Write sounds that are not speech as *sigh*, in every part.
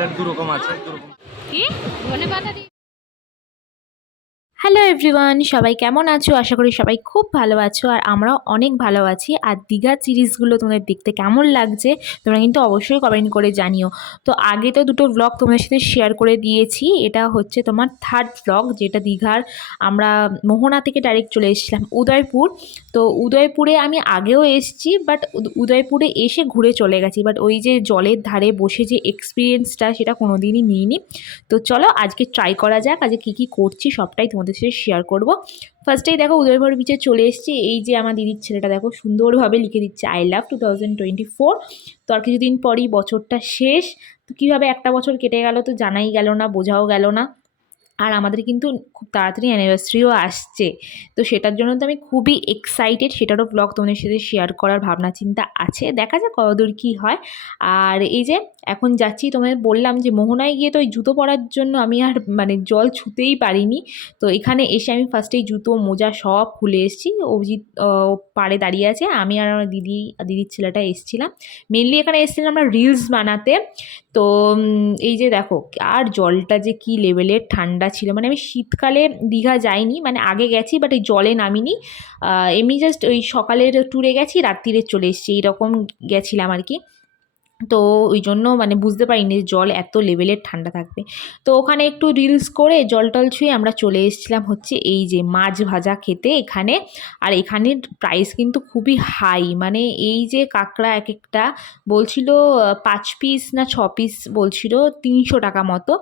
Pomfret দু রকম আছে দু রকম কি? ধনে পাতা হ্যালো এভরিওয়ান সবাই কেমন আছো? আশা করি সবাই খুব ভালো আছো আর আমরাও অনেক ভালো আছি। আর দীঘার সিরিজগুলো তোমাদের দেখতে কেমন লাগছে, তোমরা কিন্তু অবশ্যই কমেন্ট করে জানিও। তো আগে তো দুটো ব্লগ তোমাদের সাথে শেয়ার করে দিয়েছি। এটা হচ্ছে তোমার থার্ড ব্লগ যেটা দীঘার আমরা মোহনা থেকে ডাইরেক্ট চলে এসেছিলাম উদয়পুর। তো উদয়পুরে আমি আগেও এসেছি বাট উদয়পুরে এসে ঘুরে চলে গেছি। বাট ওই যে জলের ধারে বসে যে এক্সপিরিয়েন্সটা সেটা কোনো দিনই নিইনি। তো চলো আজকে ট্রাই করা যাক, আজকে কী কী করছি, সবটাই তোমাদের সাথে শেয়ার করব। ফার্স্টেই দেখো উদয়ভর বিচে চলে এসছে। এই যে আমার দিদির ছেলেটা দেখো সুন্দরভাবে লিখে দিচ্ছে I love two thousand twenty four তো আর কিছুদিন পরই বছরটা শেষ। তো কীভাবে একটা বছর কেটে গেল তো জানাই গেল না, বোঝাও গেল না। আর আমাদের কিন্তু খুব তাড়াতাড়ি অ্যানিভার্সারিও আসছে। তো সেটার জন্য তো আমি খুবই এক্সাইটেড সেটারও ব্লগ তোমাদের সাথে শেয়ার করার ভাবনা চিন্তা আছে। দেখা যাক কতদূর কী হয়। আর এই যে, এখন যাচ্ছি তোমাদের বললাম যে মোহনায় গিয়ে তো ওই জুতো পরার জন্য আমি আর মানে জল ছুতেই পারিনি। তো এখানে এসে আমি ফার্স্টেই জুতো, মোজা সব খুলে এসেছি। অভিজিৎ পাড়ে দাঁড়িয়ে আছে। আমি আর আমার দিদি, দিদির ছেলেটা এসেছিলাম। মেনলি এখানে এসেছিলাম আমরা রিলস বানাতে। তো এই যে দেখো, আর জলটা যে কি লেভেলের ঠান্ডা ছিল। মানে আমি শীতকালে দীঘা যাইনি মানে আগে গেছি বাট এই জলে নামিনি। এমনি জাস্ট ওই সকালের ট্যুরে গেছি, রাত্রিরে চলে এসেছি, এইরকম গেছিলাম আর কি। তো ওই জন্য মানে বুঝতে পারিনি জল এত লেভেলের ঠান্ডা থাকবে। তো ওখানে একটু রিলস করে জল টল ছুঁয়ে আমরা চলে এসেছিলাম হচ্ছে এই যে মাছ ভাজা খেতে এখানে। আর এখানের প্রাইস কিন্তু খুবই হাই মানে এই যে কাঁকড়া এক একটা বলছিল পাঁচ পিস না ছ পিস বলছিল তিনশো টাকা মতো।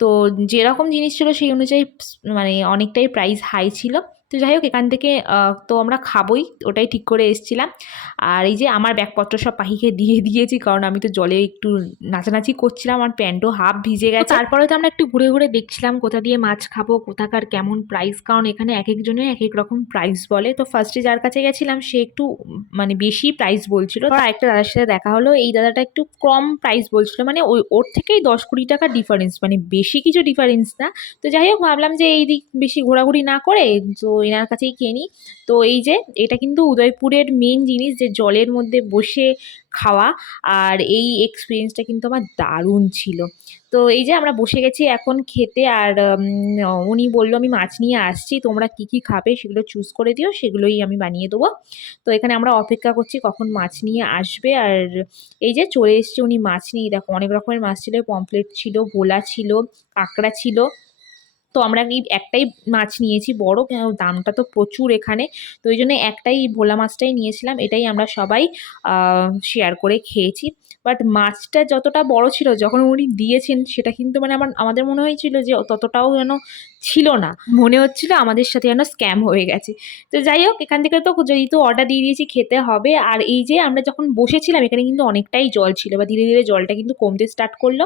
তো যেরকম জিনিস ছিল সেই অনুযায়ী মানে অনেকটাই প্রাইস হাই ছিল। তো যাই হোক এখান থেকে তো আমরা খাবোই ওটাই ঠিক করে এসেছিলাম। আর এই যে আমার ব্যাগপত্র সব পাখিকে *laughs* দিয়ে দিয়েছি কারণ আমি তো জলে একটু নাচানাচি করছিলাম আর প্যান্টও হাফ ভিজে গেছে। তারপরে তো আমরা একটু ঘুরে ঘুরে দেখছিলাম কোথা দিয়ে মাছ খাব কোথাকার কেমন প্রাইস কারণ এখানে এক একজনের এক এক রকম প্রাইস বলে। তো ফার্স্টে যার কাছে গেছিলাম সে একটু মানে বেশি প্রাইস বলছিল। তো আরেকটা দাদার সাথে দেখা হলো এই দাদাটা একটু কম প্রাইস বলছিল। মানে ওই ওর থেকেই দশ কুড়ি টাকা ডিফারেন্স মানে বেশি কিছু ডিফারেন্স না। তো যাই হোক ভাবলাম যে এই দিক বেশি ঘোরাঘুরি না করে তো এনার কাছেই খেয়ে নিই। তো এই যে, এটা কিন্তু উদয়পুরের মেন জিনিস যে জলের মধ্যে বসে খাওয়া, আর এই এক্সপিরিয়েন্সটা কিন্তু আমার দারুণ ছিল। তো এই যে আমরা বসে গেছি এখন খেতে, আর উনি বলল, আমি মাছ নিয়ে আসছি, তোমরা কি কি খাবে সেগুলো চুজ করে দিও, সেগুলোই আমি বানিয়ে দেবো। তো এখানে আমরা অপেক্ষা করছি কখন মাছ নিয়ে আসবে, আর এই যে চলে এসছে উনি মাছ নিয়ে। দেখো, অনেক রকমের মাছ ছিল, পমফ্লেট ছিল, ভোলা ছিল, কাঁকড়া ছিল তো আমরা এই একটাই মাছ নিয়েছি, বড় দামটা তো প্রচুর এখানে। তো ওই জন্য একটাই ভোলা মাছটাই নিয়েছিলাম, এটাই আমরা সবাই শেয়ার করে খেয়েছি। বাট মাছটা যতটা বড় ছিল, যখন উনি দিয়েছেন, সেটা কিন্তু মানে আমার, আমাদের মনে হয়েছিল যে ততটাও যেন ছিল না। মনে হচ্ছিল আমাদের সাথে যেন স্ক্যাম হয়ে গেছে। তো যাই হোক, এখান থেকে তো যেহেতু অর্ডার দিয়ে দিয়েছি, খেতে হবে। আর এই যে আমরা যখন বসেছিলাম, এখানে কিন্তু অনেকটাই জল ছিল, বা ধীরে ধীরে জলটা কিন্তু কমতে স্টার্ট করল।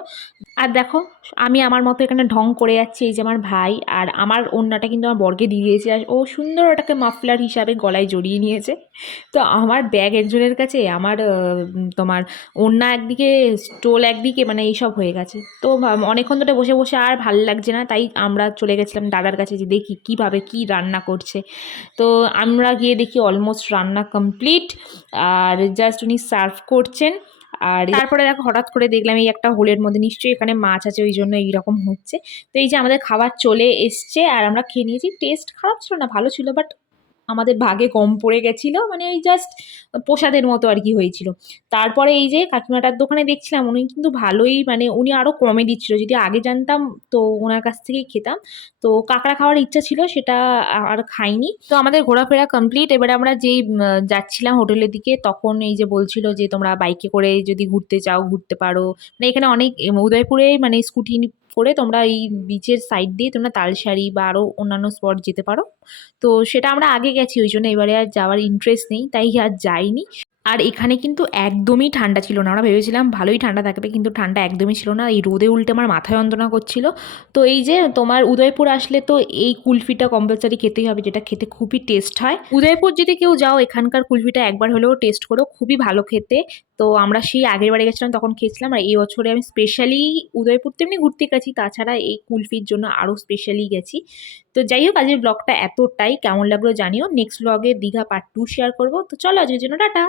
আর দেখো, আমি আমার মতো এখানে ঢং করে যাচ্ছি, এই যে আমার ভাই, আর আমার ওড়নাটা কিন্তু আমার বরকে দিয়ে দিয়েছে, আর ও সুন্দর ওটাকে মাফলার হিসাবে গলায় জড়িয়ে নিয়েছে। তো আমার ব্যাগ একজনের কাছে, আমার তোমার ওড়না একদিকে স্টোল একদিকে মানে এইসব হয়ে গেছে। তো অনেকক্ষণ ধরে বসে বসে আর ভালো লাগছে না, তাই আমরা চলে গেছিলাম দাদার কাছে যে দেখি কীভাবে কী রান্না করছে। তো আমরা গিয়ে দেখি অলমোস্ট রান্না কমপ্লিট আর জাস্ট উনি সার্ভ করছেন। আর তারপরে দেখো হঠাৎ করে দেখলাম এই একটা হোলের মধ্যে নিশ্চয়ই এখানে মাছ আছে, ওই জন্য এইরকম হচ্ছে। তো এই যে আমাদের খাবার চলে এসছে আর আমরা খেয়ে নিয়েছি। টেস্ট খারাপ ছিল না, ভালো ছিল বাট আমাদের ভাগে কম পড়ে গেছিল মানে ওই জাস্ট প্রসাদের মতো আর কি হয়েছিল। তারপরে এই যে কাকিমাটার দোকানে দেখছিলাম, উনি কিন্তু ভালোই মানে উনি আরও কমে দিচ্ছিল যদি আগে জানতাম তো ওনার কাছ থেকেই খেতাম। তো কাঁকড়া খাওয়ার ইচ্ছা ছিল, সেটা আর খাইনি। তো আমাদের ঘোরাফেরা কমপ্লিট এবারে আমরা যেই যাচ্ছিলাম হোটেলের দিকে, তখন এই যে বলছিল যে তোমরা বাইকে করে যদি ঘুরতে চাও, ঘুরতে পারো। মানে এখানে অনেক, উদয়পুরে মানে স্কুটি করে তোমরা এই বিচের সাইড দিয়ে তোমরা তালসারি বা আরও অন্যান্য স্পট যেতে পারো। তো সেটা আমরা আগে গেছি, ওই জন্য এবারে আর যাওয়ার ইন্টারেস্ট নেই, তাই আর যাইনি। আর এখানে কিন্তু একদমই ঠান্ডা ছিল না, আমরা ভেবেছিলাম ভালোই ঠান্ডা থাকবে, কিন্তু ঠান্ডা একদমই ছিল না, এই রোদে উল্টে আমার মাথা যন্ত্রণা করছিল। তো এই যে তোমার উদয়পুর আসলে তো এই কুলফিটা কম্পালসারি খেতেই হবে, যেটা খেতে খুবই টেস্ট হয়। উদয়পুর যদি কেউ যাও, এখানকার কুলফিটা একবার হলেও টেস্ট করো, খুবই ভালো খেতে। তো আমরা সেই আগের বারে গেছিলাম, তখন খেয়েছিলাম। আর এই বছরে আমি স্পেশালি উদয়পুর তেমনি ঘুরতে গেছি, তাছাড়া এই কুলফির জন্য আরও স্পেশালি গেছি। তো যাই হোক, আজকের ব্লগটা এতটাই, কেমন লাগল জানিও। নেক্সট ব্লগে দীঘা পার্ট টু শেয়ার করব। তো চলো আজকের জন্য, টাটা!